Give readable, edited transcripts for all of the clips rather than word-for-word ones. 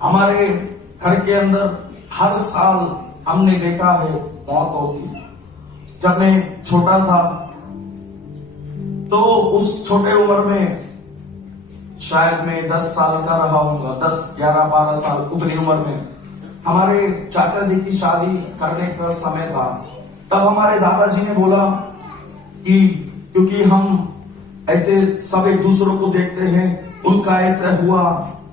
हमारे घर के अंदर हर साल हमने देखा है मौत होती। जब मैं छोटा था तो उस छोटे उम्र में शायद मैं 10 साल का रहा हूंगा, 10, 11, 12 साल, उतनी उम्र में हमारे चाचा जी की शादी करने का समय था। तब हमारे दादाजी ने बोला कि क्योंकि हम ऐसे सब एक दूसरों को देखते हैं, उनका ऐसा हुआ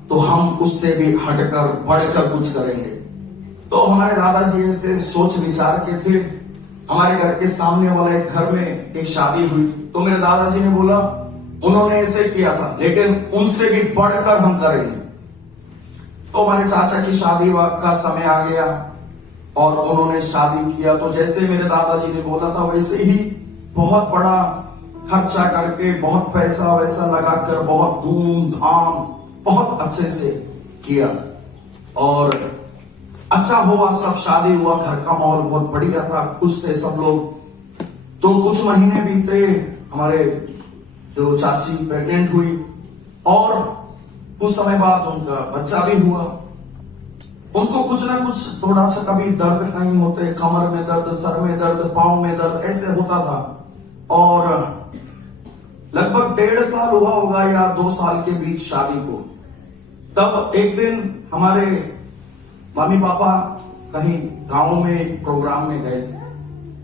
तो हम उससे भी हटकर बढ़कर कुछ करेंगे। तो हमारे दादाजी ऐसे सोच विचार के थे। हमारे घर के सामने वाले एक घर में एक शादी हुई थी, तो मेरे दादाजी ने बोला उन्होंने ऐसे किया था लेकिन उनसे भी बढ़कर हम करेंगे। तो हमारे चाचा की शादी का समय आ गया और उन्होंने शादी किया। तो जैसे मेरे दादाजी ने बोला था वैसे ही बहुत बड़ा खर्चा करके, बहुत पैसा वैसा लगाकर, बहुत धूमधाम, बहुत अच्छे से किया और अच्छा हुआ। सब शादी हुआ, घर का माहौल बहुत बढ़िया था, खुश थे सब लोग। तो कुछ महीने बीते, हमारे जो चाची प्रेग्नेंट हुई और कुछ समय बाद उनका बच्चा भी हुआ। उनको कुछ ना कुछ थोड़ा सा कभी दर्द कहीं होते, कमर में दर्द, सर में दर्द, पांव में दर्द, ऐसे होता था। और लगभग 1.5 साल हुआ होगा या 2 साल के बीच शादी को। तब एक दिन हमारे मम्मी पापा कहीं गांव में एक प्रोग्राम में गए थे,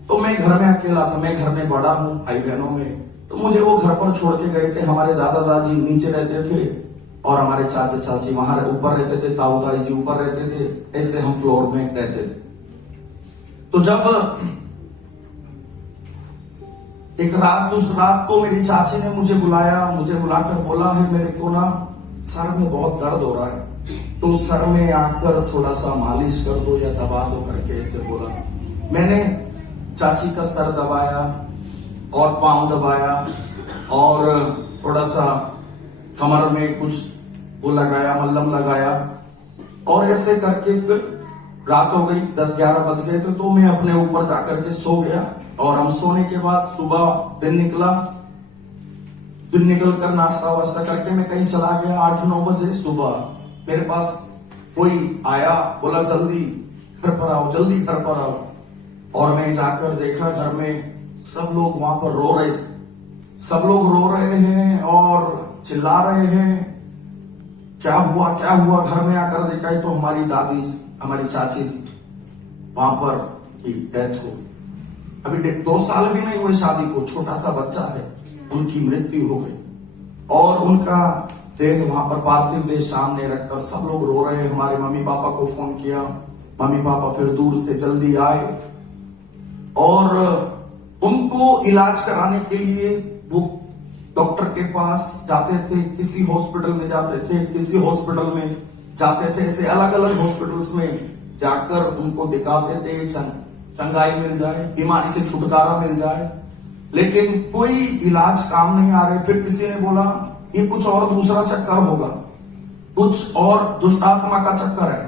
तो मैं घर में अकेला था। मैं घर में बड़ा हूं भाई बहनों में, तो मुझे वो घर पर छोड़ के गए थे। हमारे दादा दादी नीचे रहते थे और हमारे चाचा चाची वहां ऊपर रहते थे, ताऊ ताई जी ऊपर रहते थे, ऐसे हम फ्लोर में रहते थे। तो जब एक रात, उस रात को मेरी चाची ने मुझे बुलाया, मुझे बुलाकर बोला है मेरे को ना सर में बहुत दर्द हो रहा है, तो सर में आकर थोड़ा सा मालिश कर दो या दबा दो करके ऐसे बोला। मैंने चाची का सर दबाया और पांव दबाया और थोड़ा सा कमर में कुछ वो लगाया, मल्लम लगाया और ऐसे करके फिर रात हो गई, 10-11 बज गए थे। तो मैं अपने ऊपर जाकर के सो गया और हम सोने के बाद सुबह दिन निकला। दिन निकल कर नाश्ता वास्ता करके मैं कहीं चला गया। 8-9 बजे सुबह मेरे पास कोई आया, बोला जल्दी घर पर आओ, जल्दी घर पर आओ। और मैं जाकर देखा घर में सब लोग वहां पर रो रहे थे। सब लोग रो रहे हैं और चिल्ला रहे हैं, क्या हुआ क्या हुआ। घर में आकर देखा तो हमारी दादी, हमारी चाची वहां पर डेथ हो। अभी 2 साल भी नहीं हुए शादी को, छोटा सा बच्चा है, उनकी मृत्यु हो गई और उनका देह वहां पर पार्थिव देह सामने रखकर सब लोग रो रहे हैं। हमारे मम्मी पापा को फोन किया, मम्मी पापा फिर दूर से जल्दी आए और उनको इलाज कराने के लिए वो डॉक्टर के पास जाते थे, किसी हॉस्पिटल में जाते थे, किसी हॉस्पिटल में जाते थे, ऐसे अलग अलग हॉस्पिटल्स में जाकर उनको दिखाते थे, चंगाई मिल जाए, बीमारी से छुटकारा मिल जाए, लेकिन कोई इलाज काम नहीं आ रहे। फिर किसी ने बोला ये कुछ और दूसरा चक्कर होगा, कुछ और दुष्ट आत्मा का चक्कर है।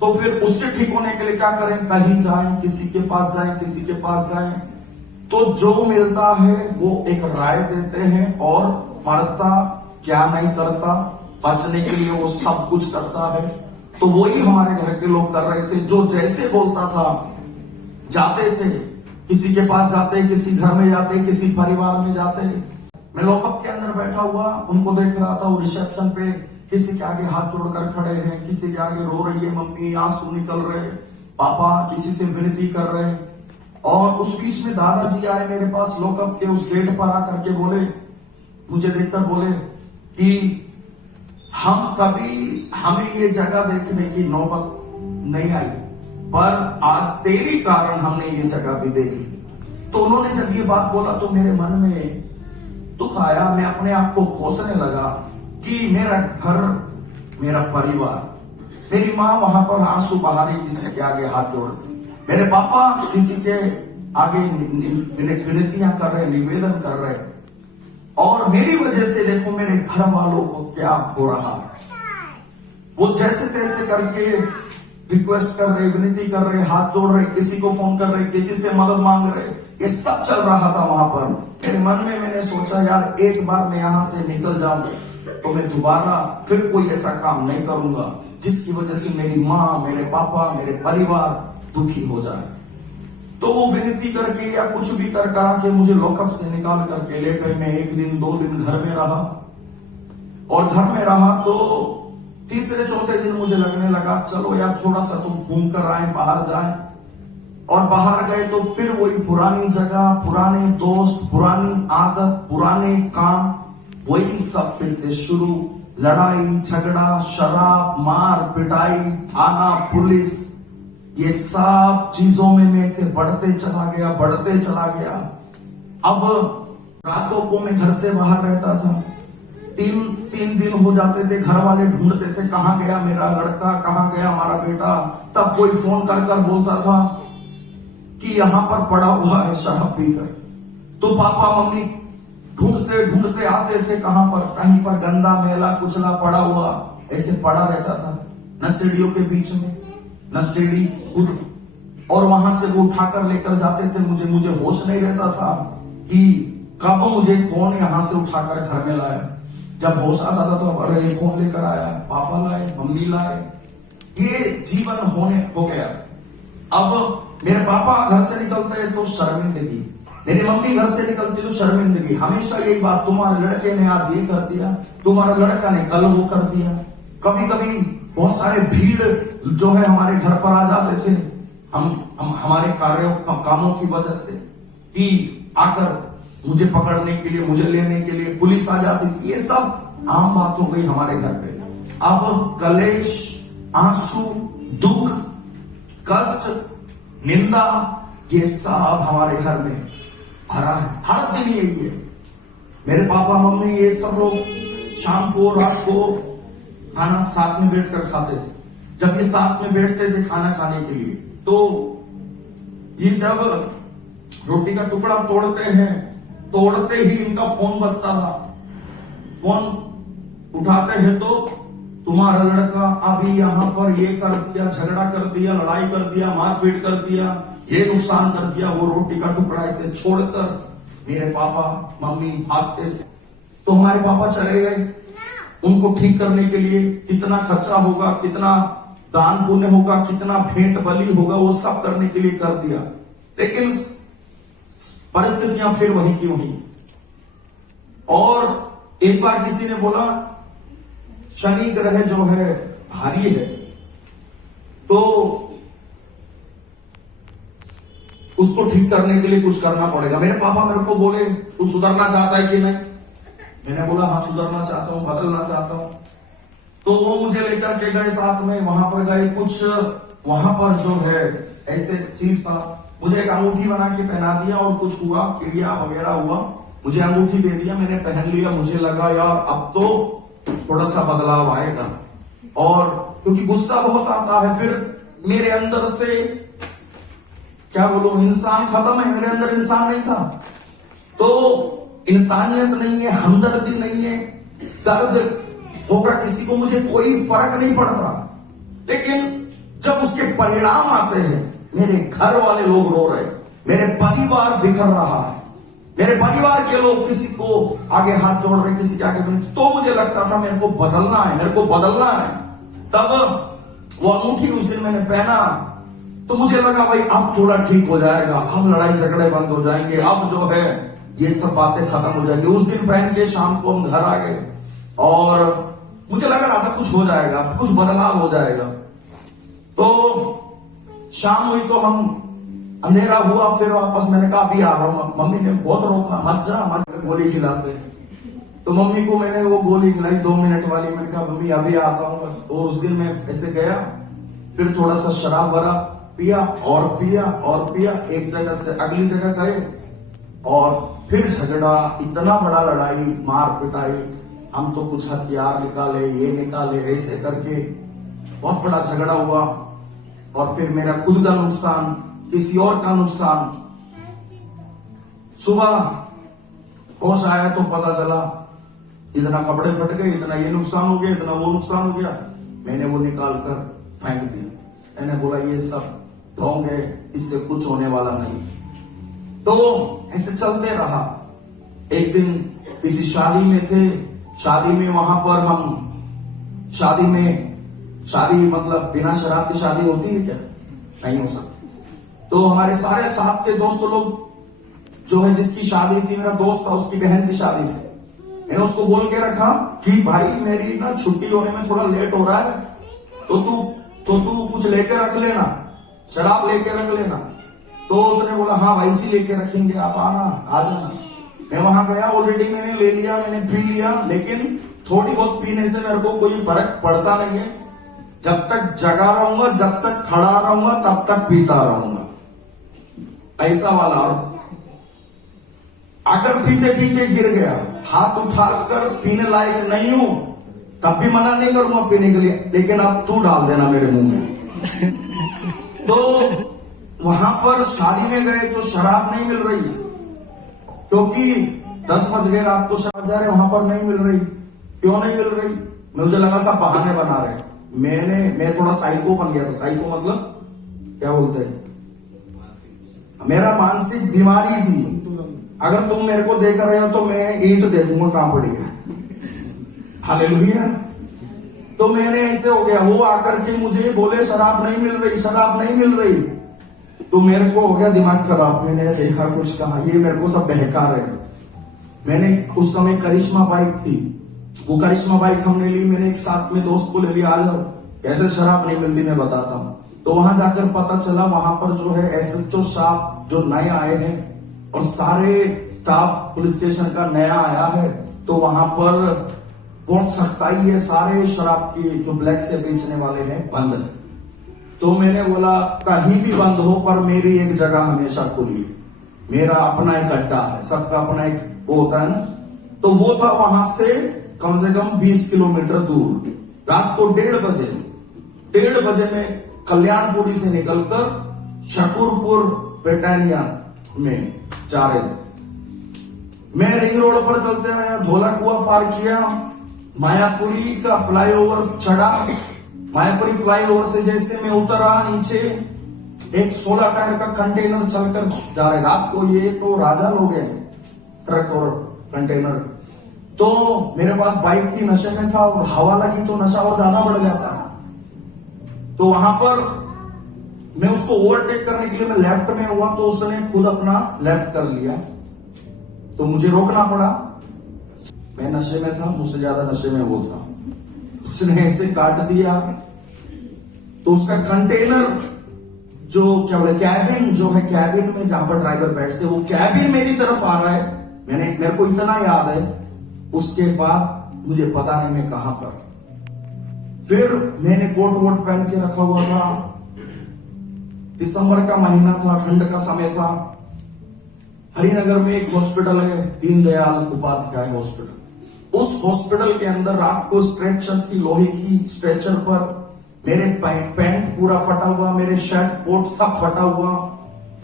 तो फिर उससे ठीक होने के लिए क्या करें, कहीं जाएं, किसी के पास जाएं, किसी के पास जाएं। तो जो मिलता है वो एक राय देते हैं और मरता क्या नहीं करता, बचने के लिए वो सब कुछ करता है। तो वही हमारे घर के लोग कर रहे थे। जो जैसे बोलता था जाते थे, किसी के पास जाते, किसी घर में जाते, किसी परिवार में जाते। मैं लॉकअप के अंदर बैठा हुआ उनको देख रहा था। वो रिसेप्शन पे किसी के आगे हाथ जोड़कर खड़े हैं, किसी के आगे रो रही है मम्मी, आंसू निकल रहे, पापा किसी से विनती कर रहे। और उस बीच में दादाजी आए मेरे पास लॉकअप के उस गेट पर आकर के बोले, मुझे देखकर बोले कि हमें ये जगह देखने की नौबत नहीं आई, पर आज तेरी कारण हमने ये जगह भी देख ली। तो उन्होंने जब ये बात बोला तो मेरे मन में दुख आया। मैं अपने आप को कोसने लगा कि मेरा घर, मेरा परिवार, मेरी माँ वहां पर आंसू बहा रही किसी के आगे हाथ जोड़, मेरे पापा किसी के आगे विनतियां कर रहे, निवेदन कर रहे, और मेरी वजह से देखो मेरे घर वालों को क्या हो रहा है। वो जैसे तैसे करके रिक्वेस्ट कर रहे, विनती कर रहे, हाथ जोड़ रहे, किसी को फोन कर रहे, किसी से मदद मांग रहे, ये सब चल रहा था वहां पर। मेरे मन में मैंने सोचा यार एक बार मैं यहां से निकल जाऊं तो मैं दोबारा फिर कोई ऐसा काम नहीं करूंगा। जिसकी वजह से मेरी माँ, मेरे पापा, मेरे परिवार दुखी हो जाए। तो वो विनती करके या कुछ भी कर करा के मुझे लॉकअप से निकाल करके ले गए। मैं 1 दिन 2 दिन घर में रहा, और घर में रहा तो तीसरे चौथे दिन मुझे लगने लगा चलो यार थोड़ा सा तो घूम कर आए, बाहर जाए। और बाहर गए तो फिर वही पुरानी जगह, पुराने दोस्त, पुरानी आदत, पुराने काम, वही सब फिर से शुरू। लड़ाई झगड़ा, शराब, मार पिटाई, थाना, पुलिस, ये सब चीजों में मैं से बढ़ते चला गया, बढ़ते चला गया। अब रातों को मैं घर से बाहर रहता था। 3 दिन हो जाते थे, घर वाले ढूंढते थे कहां गया मेरा लड़का, कहां गया हमारा बेटा। तब कोई फोन कर कर बोलता था कि यहां पर पड़ा हुआ है शराब पीकर। तो पापा मम्मी ढूंढते ढूंढते आते थे, कहां पर, कहीं पर गंदा मैला कुचला पड़ा हुआ ऐसे पड़ा रहता था, नशेड़ियों के बीच में, नशेड़ी खुद। और वहां से वो उठाकर लेकर जाते थे मुझे। मुझे होश नहीं रहता था कि कब मुझे कौन यहां से उठाकर घर में लाया। जब होश आता था तो अरे कौन लेकर आया, पापा लाए, मम्मी लाए। ये जीवन हो गया। अब मेरे पापा घर से निकलते तो शर्मिंदगी, मेरी मम्मी घर से निकलती तो शर्मिंदगी। हमेशा यही बात, तुम्हारे लड़के ने आज ये कर दिया, तुम्हारा लड़का ने कल वो कर दिया। कभी कभी बहुत सारे भीड़ जो है हमारे घर पर आ जाते थे, हम हमारे कार्यों कामों की वजह से, कि आकर मुझे पकड़ने के लिए, मुझे लेने के लिए पुलिस आ जाती थी। ये सब आम बात हो गई हमारे घर पे। अब कलेश, आंसू, दुख, कष्ट, निंदा, ये सब हमारे घर में भरा है। हर दिन यही है। मेरे पापा मम्मी ये सब लोग शाम को रात को खाना साथ में बैठकर खाते थे। जब ये साथ में बैठते थे खाना खाने के लिए, तो ये जब रोटी का टुकड़ा तोड़ते हैं, तोड़ते ही इनका फोन बजता था। फोन उठाते हैं तो तुम्हारा लड़का अभी यहां पर ये कर दिया, झगड़ा कर दिया, लड़ाई कर दिया, मारपीट कर दिया, ये नुकसान कर दिया। वो रोटी का टुकड़ा इसे छोड़कर मेरे पापा मम्मी भागते थे। तो हमारे पापा चले गए, उनको ठीक करने के लिए कितना खर्चा होगा, कितना दान पुण्य होगा, कितना भेंट बलि होगा, वो सब करने के लिए कर दिया। लेकिन परिस्थितियां फिर वही की वही। और एक बार किसी ने बोला शनि ग्रह जो है भारी है, तो उसको ठीक करने के लिए कुछ करना पड़ेगा। मेरे पापा मेरे को बोले तू सुधरना चाहता है कि नहीं? मैंने बोला हाँ सुधरना चाहता हूं, बदलना चाहता हूं। तो वो मुझे लेकर के गए साथ में, वहां पर गए। कुछ वहां पर जो है ऐसे चीज था, मुझे एक अंगूठी बना के पहना दिया, और कुछ हुआ, क्रिया वगैरह हुआ, मुझे अंगूठी दे दिया, मैंने पहन लिया। मुझे लगा यार अब तो थोड़ा सा बदलाव आएगा, और क्योंकि गुस्सा बहुत आता है, फिर मेरे अंदर से क्या बोलूं, इंसान खत्म है, मेरे अंदर इंसान नहीं था। तो इंसानियत नहीं है, हमदर्दी नहीं है, दर्द होगा किसी को, मुझे कोई फर्क नहीं पड़ता। लेकिन जब उसके परिणाम आते हैं, मेरे घर वाले लोग रो रहे, मेरे परिवार बिखर रहा है, मेरे परिवार के लोग किसी को आगे हाथ जोड़ रहे, किसी के आगे, तो मुझे लगता था मेरे को बदलना है, मेरे को बदलना है। तब वो अंगूठी उस दिन मैंने पहना, तो मुझे लगा भाई अब थोड़ा ठीक हो जाएगा, अब लड़ाई झगड़े बंद हो जाएंगे, अब जो है ये सब बातें खत्म हो जाएंगी। उस दिन पहन के शाम को हम घर आ गए, और मुझे लगा रहा था कुछ हो जाएगा, कुछ बदलाव हो जाएगा। तो शाम हुई तो हम, अंधेरा हुआ, फिर वापस मैंने कहा अभी आ रहा हूं। मम्मी ने बहुत रोका, मत जा, मत, गोली खिलाते। तो मम्मी को मैंने वो गोली खिलाई 2 मिनट वाली। मैंने कहा मम्मी अभी आता हूं बस। तो उस दिन मैं ऐसे गया, फिर थोड़ा सा शराब वरा पिया, और पिया और पिया, एक जगह से अगली जगह गए, और फिर झगड़ा, इतना बड़ा लड़ाई, मार पिटाई। हम तो कुछ हथियार निकाले, ये निकाले, ऐसे करके बहुत बड़ा झगड़ा हुआ। और फिर मेरा खुद का नुकसान, किसी और का नुकसान। सुबह होश आया तो पता चला इतना कपड़े फट गए, इतना ये नुकसान हो गया, इतना वो नुकसान हो गया। मैंने वो निकाल कर फेंक दिया। मैंने बोला ये सब ढोंग है, इससे कुछ होने वाला नहीं। तो ऐसे चलते रहा। एक दिन किसी शादी में थे, शादी में वहां पर हम शादी में शादी मतलब बिना शराब की शादी होती है क्या? नहीं हो सकती। तो हमारे सारे साथ के दोस्त लोग जो है, जिसकी शादी थी, मेरा दोस्त था उसकी बहन की शादी थी, मैंने उसको बोल के रखा कि भाई मेरी ना छुट्टी होने में थोड़ा लेट हो रहा है, तो तू कुछ लेके रख लेना, शराब लेके रख लेना। तो उसने बोला हाँ भाई जी लेके रखेंगे, आप आना, आ जाना। मैं वहां गया, ऑलरेडी मैंने ले लिया, मैंने पी लिया, लेकिन थोड़ी बहुत पीने से मेरे को कोई फर्क पड़ता नहीं है। जब तक जगा रहूंगा, जब तक खड़ा रहूंगा, तब तक पीता रहूंगा, ऐसा वाला। और अगर पीते पीते गिर गया, हाथ उठाकर पीने लायक नहीं हूं, तब भी मना नहीं करूंगा पीने के लिए, लेकिन अब तू डाल देना मेरे मुंह में। तो वहां पर शादी में गए तो शराब नहीं मिल रही, क्योंकि 10 बज गए, रात को 7 जा रहे, वहां पर नहीं मिल रही। क्यों नहीं मिल रही? मुझे लगा सब बहाने बना रहे। मैं थोड़ा साइको बन गया था। साइको मतलब क्या बोलते हैं? मेरा मानसिक बीमारी थी। अगर तुम मेरे को देख रहे हो तो मैं ईंट देखूंगा कहां पड़ी है। हालेलुया। तो मैंने ऐसे हो गया, वो आकर के मुझे बोले शराब नहीं मिल रही, शराब नहीं मिल रही। तो मेरे को हो गया दिमाग खराब। मैंने देखा कुछ कहा, ये मेरे को सब बहका रहे। मैंने उस समय करिश्मा बाइक थी, वो करिश्मा बाइक हमने ली। मैंने एक साथ में दोस्त को ले लिया, आ जाओ, कैसे शराब नहीं मिलती मैं बताता हूं। तो वहां जाकर पता चला, वहां पर जो है एसएचओ साहब जो नए आए हैं और सारे स्टाफ पुलिस स्टेशन का नया आया है, तो वहां पर बहुत सख्ताई है। सारे शराब की जो ब्लैक से बेचने वाले हैं बंद है। तो मैंने बोला कहीं भी बंद हो, पर मेरी एक जगह हमेशा खुली, मेरा अपना एक अड्डा है, सबका अपना एक वो होता है ना। तो वो था वहां से कम 20 किलोमीटर दूर। रात को 1:30 बजे में कल्याणपुरी से निकलकर शकरपुर ब्रिटानिया में जा रहे थे। मैं रिंग रोड पर चलते आया, धोला कुआ पार किया, मायापुरी का फ्लाईओवर चढ़ा। मायापुरी फ्लाईओवर से जैसे मैं उतरा, नीचे एक 16 टायर का कंटेनर चलकर जा रहे। रात को ये तो राजा लोग हैं, ट्रक और कंटेनर। तो मेरे पास बाइक की नशे में था और हवा लगी तो नशा और ज्यादा बढ़ जाता है। तो वहां पर मैं उसको ओवरटेक करने के लिए मैं लेफ्ट में हुआ, तो उसने खुद अपना लेफ्ट कर लिया, तो मुझे रोकना पड़ा। मैं नशे में था, मुझसे ज्यादा नशे में वो था। उसने ऐसे काट दिया, तो उसका कंटेनर जो क्या बोले कैबिन जो है, कैबिन में जहां पर ड्राइवर बैठते, वो कैबिन मेरी तरफ आ रहा है। मेरे को इतना याद है, उसके बाद मुझे पता नहीं मैं कहां पर। फिर मैंने कोट वोट पहन के रखा हुआ था, दिसंबर का महीना था, ठंड का समय था। हरिनगर में एक हॉस्पिटल है, दीनदयाल उपाध्याय हॉस्पिटल। उस हॉस्पिटल के अंदर रात को स्ट्रेचर की, लोहे की स्ट्रेचर पर मेरे पैंट पूरा फटा हुआ, मेरे शर्ट कोट सब फटा हुआ,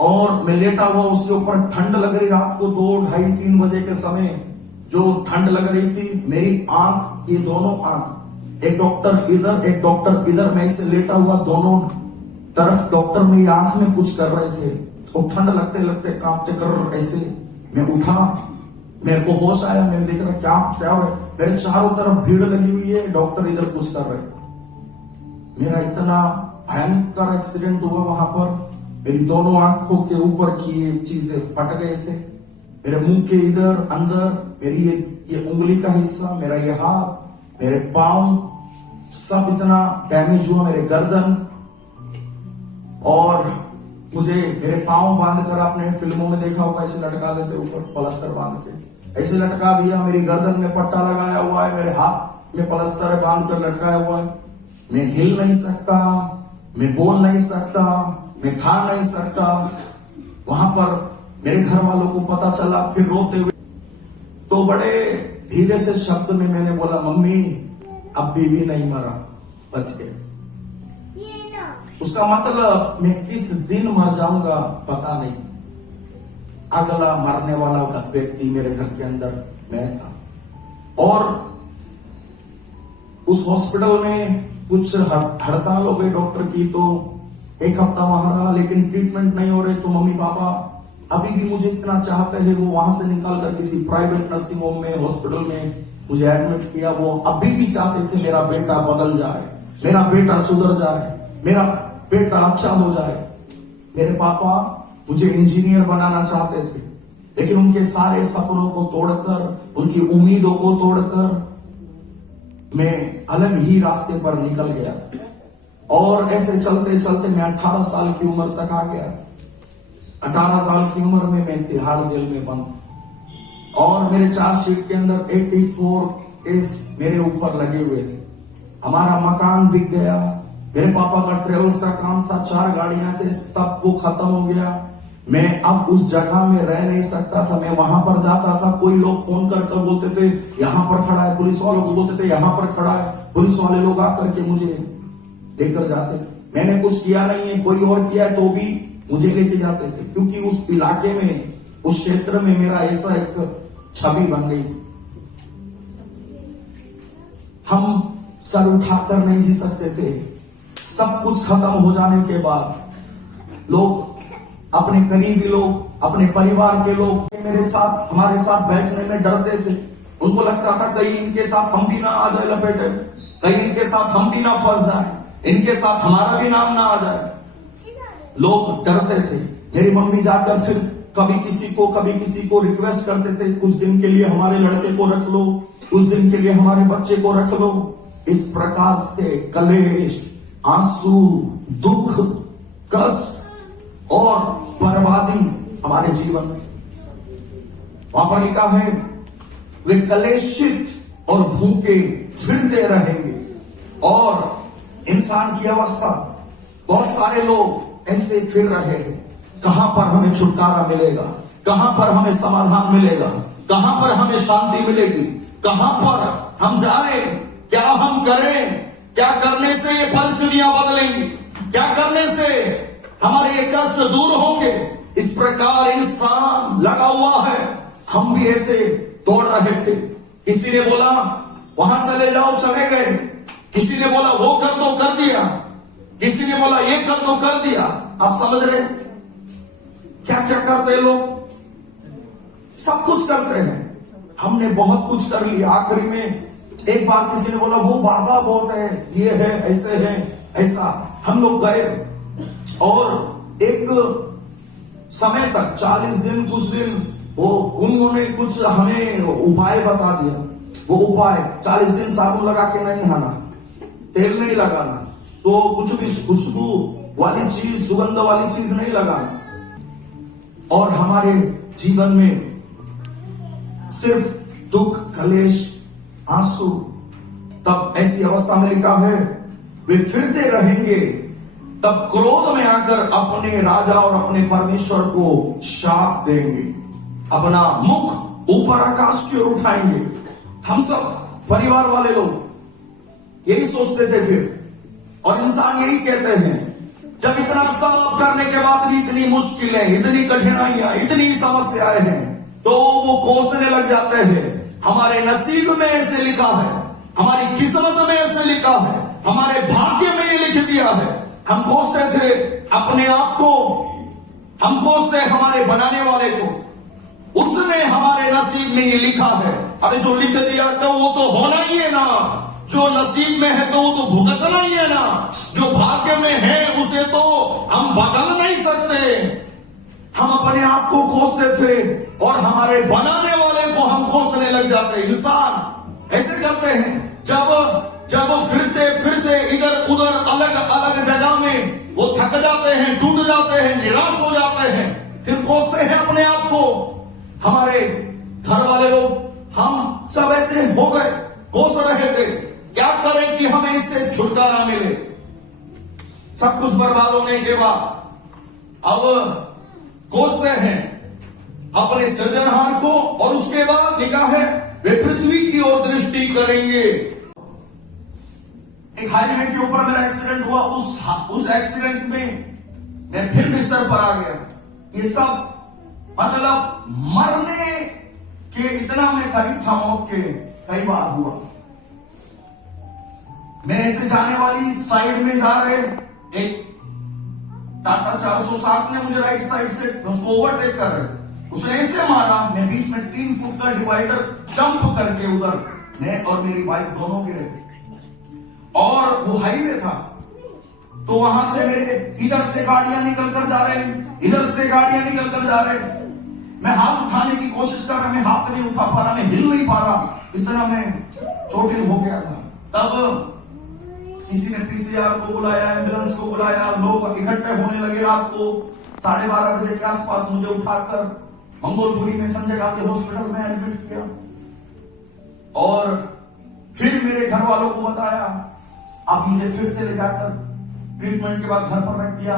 और मैं लेटा हुआ उसके ऊपर। ठंड लग रही, रात को 2, 2:30, 3 बजे के समय जो ठंड लग रही थी। मेरी आंख, ये दोनों आंख, एक डॉक्टर इधर एक डॉक्टर इधर, मैं इसे लेटा हुआ, दोनों तरफ डॉक्टर मेरी आंख में कुछ कर रहे थे। और ठंड लगते लगते कांपते कर ऐसे मैं उठा, मेरे को होश आया। मैंने देख रहा क्या हो रहा है। मेरे चारों तरफ भीड़ लगी हुई है, डॉक्टर इधर कुछ कर रहे। मेरा इतना भयंकर एक्सीडेंट हुआ वहां पर। मेरी दोनों आंखों के ऊपर की ये चीजें फट गए थे। मेरे मुंह के इधर अंदर मेरी ये उंगली का हिस्सा, मेरा ये हाथ, मेरे पांव सब इतना डैमेज हुआ, मेरे गर्दन। और मुझे मेरे पांव बांध कर, आपने फिल्मों में देखा होगा, ऐसे लटका देते ऊपर प्लास्टर बांध के, ऐसे लटका दिया। मेरी गर्दन में पट्टा लगाया हुआ है, मेरे हाथ में प्लास्टर बांध कर लटकाया हुआ है। मैं हिल नहीं सकता, मैं बोल नहीं सकता, मैं खा नहीं सकता। वहां पर मेरे घर वालों को पता चला, फिर रोते हुए। तो बड़े धीरे से शब्द में मैंने बोला, मम्मी अब बीबी नहीं मरा, बच गए। उसका मतलब मैं किस दिन मर जाऊंगा पता नहीं। अगला मरने वाला व्यक्ति मेरे घर के अंदर मैं था। और उस हॉस्पिटल में कुछ हड़ताल हो गई डॉक्टर की, तो 1 हफ्ता वहां रहा, लेकिन ट्रीटमेंट नहीं हो रहे। तो मम्मी पापा अभी भी मुझे इतना चाहते हैं, वो वहां से निकाल कर किसी प्राइवेट नर्सिंग होम में, हॉस्पिटल में मुझे एडमिट किया। वो अभी भी चाहते थे मेरा बेटा बदल जाए, मेरा बेटा सुधर जाए, मेरा बेटा अच्छा हो जाए। मेरे पापा मुझे इंजीनियर बनाना चाहते थे, लेकिन उनके सारे सपनों को तोड़कर, उनकी उम्मीदों को तोड़कर मैं अलग ही रास्ते पर निकल गया। और ऐसे चलते चलते मैं 18 साल की उम्र तक आ गया। 18 साल की उम्र में मैं तिहाड़ जेल में बंद, और मेरे चार्जशीट के अंदर 84 केस मेरे ऊपर लगे हुए थे। हमारा मकान बिक गया, मेरे पापा का ट्रेवल्स का काम था, 4 गाड़ियां थे, तब वो खत्म हो गया। मैं अब उस जगह में रह नहीं सकता था। मैं वहां पर जाता था, कोई लोग फोन कर कर बोलते थे यहां पर खड़ा है, पुलिस वालों को बोलते थे यहां पर खड़ा है, पुलिस वाले लोग आकर के मुझे लेकर जाते थे। मैंने कुछ किया नहीं है, कोई और किया है तो भी मुझे लेके जाते थे, क्योंकि उस इलाके में, उस क्षेत्र में मेरा ऐसा एक छवि बन गई। हम सर उठाकर नहीं जी सकते थे। सब कुछ खत्म हो जाने के बाद लोग, अपने करीबी लोग, अपने परिवार के लोग मेरे साथ, हमारे साथ बैठने में डरते थे। उनको लगता था कहीं इनके साथ हम भी ना आ जाए लपेटे में, कहीं इनके साथ हम भी ना फंस जाए, इनके साथ हमारा भी नाम ना आ जाए। लोग डरते थे। मेरी मम्मी जाकर फिर कभी किसी को रिक्वेस्ट करते थे, कुछ दिन के लिए हमारे लड़के को रख लो, कुछ दिन के लिए हमारे बच्चे को रख लो। इस प्रकार से कलेश, आंसू, दुख, कष्ट और बर्बादी हमारे जीवन में। वहां पर लिखा है वे कलेशित और भूखे फिरते रहेंगे। और इंसान की अवस्था, बहुत सारे लोग ऐसे फिर रहे हैं। कहां पर हमें छुटकारा मिलेगा, कहां पर हमें समाधान मिलेगा, कहां पर हमें शांति मिलेगी, कहां पर हम जाएं, क्या हम करें, क्या करने से ये परिस्थितियां बदलेंगी, क्या करने से हमारे ये कष्ट दूर होंगे। इस प्रकार इंसान लगा हुआ है। हम भी ऐसे दौड़ रहे थे। किसी ने बोला वहां चले जाओ, चले गए। किसी ने बोला वो कर दो, कर दिया। किसी ने बोला ये कर दो, कर दिया। आप समझ रहे क्या क्या करते लोग? सब कुछ करते हैं। हमने बहुत कुछ कर लिया। आखिरी में एक बार किसी ने बोला वो बाबा बहुत है, ये है, ऐसे है, ऐसा। हम लोग गए और एक समय तक 40 दिन, कुछ दिन वो उन्होंने कुछ हमें उपाय बता दिया। वो उपाय 40 दिन साबुन लगा के नहीं नहाना, तेल नहीं लगाना, तो कुछ भी खुशबू वाली चीज, सुगंध वाली चीज नहीं लगाना। और हमारे जीवन में सिर्फ दुख, कलेश, आंसू। तब ऐसी अवस्था में लिखा है वे फिरते रहेंगे, तब क्रोध में आकर अपने राजा और अपने परमेश्वर को शाप देंगे, अपना मुख ऊपर आकाश की ओर उठाएंगे। हम सब परिवार वाले लोग यही सोचते थे फिर, और इंसान यही कहते हैं जब इतना सब करने के बाद भी इतनी मुश्किलें, इतनी कठिनाइयां, इतनी समस्याएं हैं, तो वो कोसने लग जाते हैं। हमारे नसीब में ऐसे लिखा है, हमारी किस्मत में ऐसे लिखा है, हमारे भाग्य में ये लिख दिया है। हम कोसते थे अपने आप को, हम कोसते हमारे बनाने वाले को। उसने हमारे नसीब में ये लिखा है। अरे जो लिख दिया तो वो तो होना ही है ना, जो नसीब में है तो वो तो भुगतना ही है ना, जो भाग्य में है उसे तो हम बदल नहीं सकते। हम अपने आप को खोजते थे और हमारे बनाने वाले को हम खोजने लग जाते। इंसान ऐसे करते हैं, जब फिरते फिरते इधर उधर अलग अलग जगह में वो थक जाते हैं, टूट जाते हैं, निराश हो जाते हैं, फिर खोजते हैं अपने आप को। हमारे घर वाले लोग, हम सब ऐसे हो गए, कोस रहे थे क्या करें कि हमें इससे छुटकारा मिले। सब कुछ बर्बाद होने के बाद अब कोसते हैं अपने सृजनहार को, और उसके बाद लिखा है वे पृथ्वी की ओर दृष्टि करेंगे। एक हाईवे के ऊपर मेरा एक्सीडेंट हुआ। उस एक्सीडेंट में मैं फिर बिस्तर पर आ गया। ये सब मतलब मरने के इतना मैं करीब था मौत के, कई बार हुआ। मैं ऐसे जाने वाली साइड में जा रहे, एक टाटा 407 ने मुझे राइट साइड से उसको ओवरटेक कर रहे, उसने ऐसे मारा, मैं बीच में 3 फुट का डिवाइडर जंप करके उधर, मैं और मेरी बाइक दोनों गिरे। और वो हाईवे था, तो वहां से मेरे इधर से गाड़ियां निकल कर जा रहे हैं, इधर से गाड़ियां निकल कर जा रहे हैं। मैं हाथ उठाने की कोशिश कर रहा, मैं हाथ नहीं उठा पा रहा, मैं हिल नहीं पा रहा, इतना मैं चोटिल हो गया था। तब किसी ने पीसीआर को बुलाया, एम्बुलेंस को बुलाया, लोग इकट्ठे होने लगे। रात को 12:30 बजे के आसपास मुझे उठाकर मंगोलपुरी में संजय गांधी हॉस्पिटल में एडमिट किया और फिर मेरे घर वालों को बताया। अब मुझे फिर से ले जाकर ट्रीटमेंट के बाद घर पर रख दिया।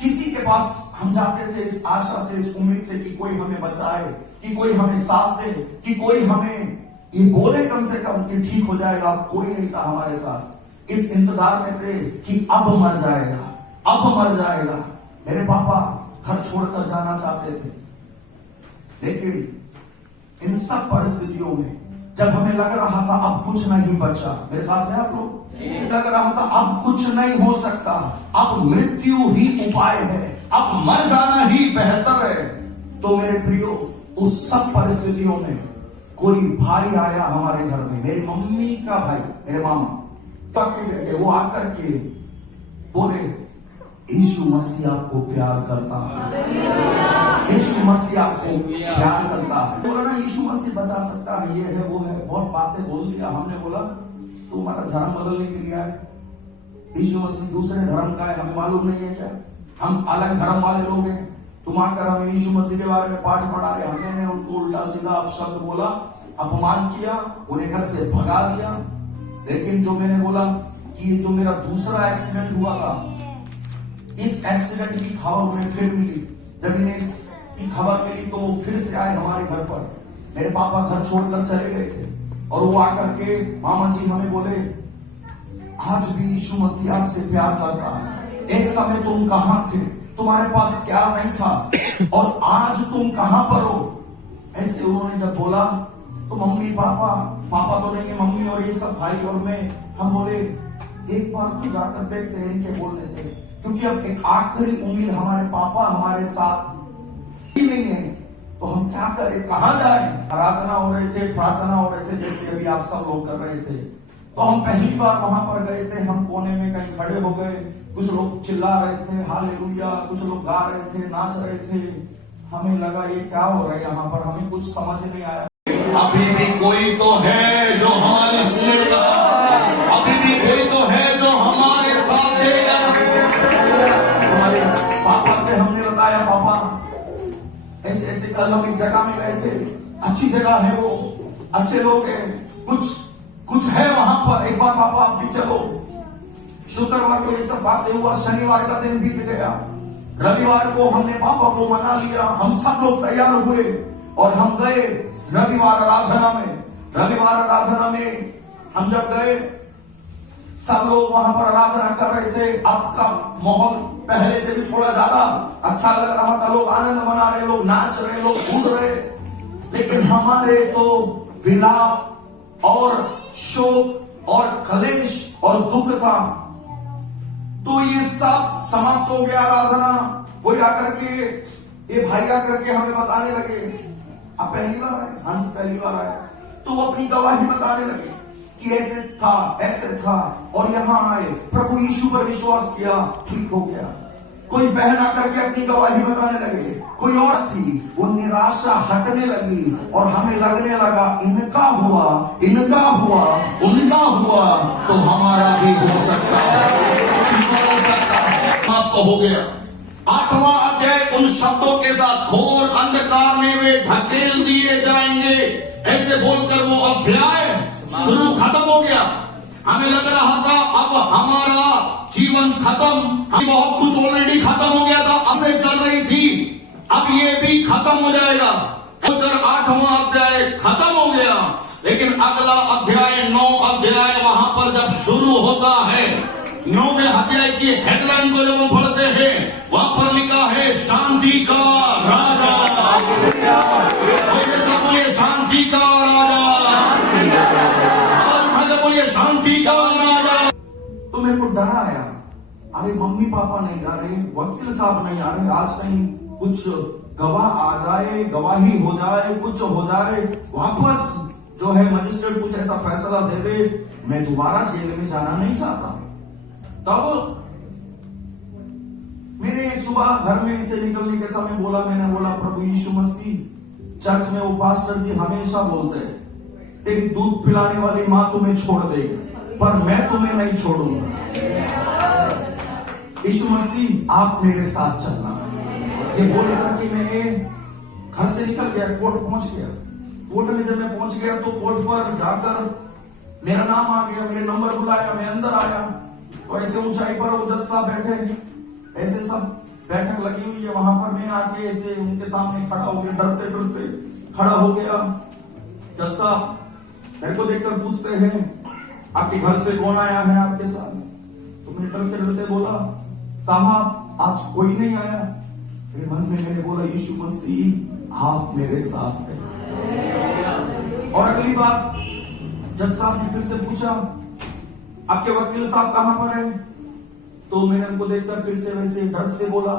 किसी के पास हम जाते थे इस आशा से, इस उम्मीद से कि कोई हमें बचाए, कि कोई हमें साथ दे, कि कोई हमें ये बोले कम से कम कि ठीक हो जाएगा। कोई नहीं था हमारे साथ। इस इंतजार में थे कि अब मर जाएगा, अब मर जाएगा। मेरे पापा घर छोड़कर जाना चाहते थे, लेकिन इन सब परिस्थितियों में जब हमें लग रहा था अब कुछ नहीं बचा, मेरे साथ है आप लोग, लग रहा था अब कुछ नहीं हो सकता, अब मृत्यु ही उपाय है, अब मर जाना ही बेहतर है, तो मेरे प्रियो उस सब परिस्थितियों में कोई भाई आया हमारे घर में, मेरी मम्मी का भाई, मेरे मामा के बेटे, वो आकर के बोले यीशु मसीह आपको प्यार करता है, यीशु मसीह आपको प्यार करता है। बोला ना यीशु मसीह बचा सकता है, ये है वो है, बहुत बातें बोल दिया। हमने बोला तुम्हारा धर्म बदलने के लिए आए, यीशु मसीह दूसरे धर्म का है, हमें मालूम नहीं है क्या, हम अलग धर्म वाले लोग हैं, तुम आकर हमें यीशु मसीह के बारे में पाठ पढ़ा रहे। हमने उनको उल्टा सीधा अपशब्द बोला, अपमान किया, उन्हें घर से भगा दिया। लेकिन जो मैंने बोला कि जो मेरा दूसरा एक्सीडेंट हुआ था, इस एक्सीडेंट की खबर उन्हें फिर मिली। जब इन्हें इसकी खबर मिली तो वो फिर से आए हमारे घर पर। मेरे पापा घर छोड़कर चले गए थे और वो आकर के मामा जी हमें बोले आज भी यीशु मसीह आपसे प्यार करता है, एक समय तुम कहां थे, तुम्हारे पास क्या नहीं था और आज तुम कहां पर हो। ऐसे उन्होंने जब बोला तो मम्मी पापा, पापा तो नहीं है, मम्मी और ये सब भाई और मैं, हम बोले एक बार तो जाकर देखते हैं इनके बोलने से, क्योंकि अब एक आखिरी उम्मीद हमारे पापा हमारे साथ ही नहीं है, तो हम क्या करें, कहां जाएं। आराधना हो रहे थे, प्रार्थना हो रहे थे, जैसे अभी आप सब लोग कर रहे थे। तो हम पहली बार वहां पर गए थे, हम कोने में कहीं खड़े हो गए, कुछ लोग चिल्ला रहे थे हालेलुया, कुछ लोग गा रहे थे, नाच रहे थे। हमें लगा ये क्या हो रहा है यहाँ पर, हमें कुछ समझ नहीं आया। अभी भी कोई तो है जो हमारी सुनेगा, अभी भी कोई तो है जो हमारे साथ देगा। हमारे पापा से हमने बताया पापा ऐसे ऐसे, कल हम एक जगह में गए थे, अच्छी जगह है वो, अच्छे लोग हैं, कुछ है वहां पर, एक बार पापा आप भी चलो। शुक्रवार को ये सब बातें हुआ, शनिवार का दिन बीत गया, रविवार को हमने पापा को मना लिया, हम सब लोग तैयार हुए और हम गए रविवार आराधना में। रविवार आराधना में हम जब गए, सब लोग वहां पर आराधना कर रहे थे। आपका माहौल पहले से भी थोड़ा ज्यादा अच्छा लग रहा था, लोग आनंद मना रहे, लोग नाच रहे, लोग कूद रहे, लेकिन हमारे तो विलाप और शोक और कलेश और दुख था। तो ये सब समाप्त हो गया आराधना। कोई आकर के, ये भाई आकर के हमें बताने लगे आप पहली बार आए, हाँ जी पहली बार आए, तो वो अपनी गवाही बताने लगे कि ऐसे था और यहाँ आए, प्रभु यीशु पर विश्वास किया, ठीक हो गया। कोई बहन आकर के अपनी गवाही बताने लगे, कोई और थी, वो निराशा हटने लगी और हमें लगने लगा इनका हुआ, उनका हुआ तो हमारा भी हो सकता है, हो गया। 8वां अध्याय उन शब्दों के साथ, घोर अंधकार में वे ढकेल दिए जाएंगे, ऐसे बोलकर वो अध्याय शुरू खत्म हो गया। हमें लग रहा था अब हमारा जीवन खत्म, बहुत कुछ ऑलरेडी खत्म हो गया था, आसे चल रही थी, अब ये भी खत्म हो जाएगा। 8वां अध्याय खत्म हो गया, लेकिन अगला अध्याय 9 अध्याय वहां पर जब शुरू होता है, 9वें अध्याय की हेडलाइन को जब हम पढ़ते हैं, वहां पर लिखा है शांति का राजा। जैसा बोलिए शांति का राजा, बोलिए शांति का राजा। तो मेरे को डर आया, अरे मम्मी पापा नहीं आ रहे, वकील साहब नहीं आ रहे, आज कहीं कुछ गवाह आ जाए, गवाही हो जाए, कुछ हो जाए, वापस जो है मजिस्ट्रेट कुछ ऐसा फैसला दे दे, मैं दोबारा जेल में जाना नहीं चाहता। तब मेरे सुबह घर में से निकलने के समय मैंने बोला प्रभु यीशु मसीह, चर्च में वो पास्टर जी हमेशा बोलते हैं तेरी दूध पिलाने वाली मां तुम्हें छोड़ देगी, पर मैं तुम्हें नहीं छोड़ूंगा। यीशु मसीह आप मेरे साथ चलना। ये बोल करके मैं घर से निकल गया, कोर्ट पहुंच गया। कोर्ट में जब मैं पहुंच गया तो कोर्ट पर जाकर मेरा नाम आ गया, मेरे नंबर बुलाया, मैं अंदर आया तो ऐसे ऊंचाई पर वो जज साहब बैठे, ऐसे सब बैठक लगी हुई है वहां पर। मैं आके ऐसे उनके सामने खड़ा हो गया, डरते डरते खड़ा हो गया। जज साहब मेरे को देखकर पूछते हैं आपके घर से कौन आया है आपके साथ? तो मैं डरते डरते बोला साहब आज कोई नहीं आया। मेरे मन में मैंने बोला यीशु मसीह आप मेरे साथ हैं। और अगली बात जज साहब ने फिर से पूछा आपके वकील साहब कहां पर है? तो मैंने उनको देखकर फिर से वैसे डर से बोला,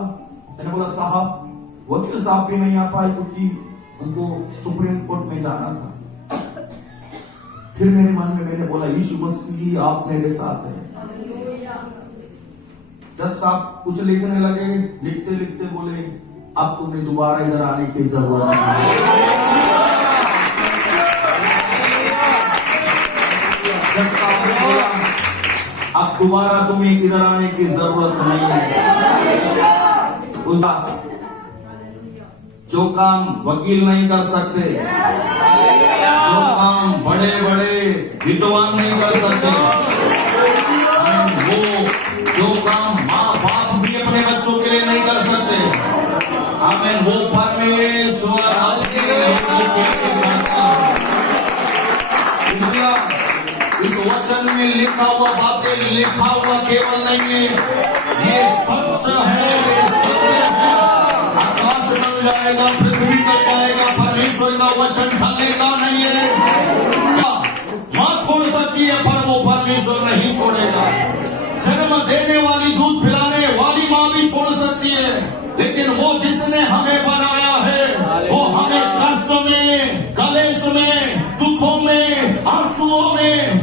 मैंने बोला साहब वकील साहब भी नहीं आ पाए क्योंकि उनको सुप्रीम कोर्ट में जाना था। फिर मेरे मन में मैंने बोला यीशु मसीह आप मेरे साथ हैं। जज साहब कुछ लिखने लगे, लिखते लिखते बोले अब तुम्हें दोबारा इधर आने की जरूरत नहीं। जज साहब ने बोला अब दोबारा तुम्हें इधर आने की जरूरत नहीं है। उसका जो काम वकील नहीं कर सकते, जो काम बड़े बड़े विद्वान नहीं कर सकते, वो जो काम माँ बाप भी अपने बच्चों के लिए नहीं कर सकते, आमीन, वो परमेश्वर अपने लोगों के लिए करता है। इस वचन में लिखा हुआ बातें लिखा हुआ केवल नहीं है, ये सच है, ये सत्य है। आकाश बन जाएगा, पृथ्वी बन जाएगा, परमेश्वर का वचन ढलेगा नहीं है। मां छोड़ सकती है पर वो परमेश्वर नहीं छोड़ेगा। जन्म देने वाली दूध पिलाने वाली मां भी छोड़ सकती है, लेकिन वो जिसने हमें बनाया है वो हमें कष्ट में, कलेश में, दुखों में, आंसुओं में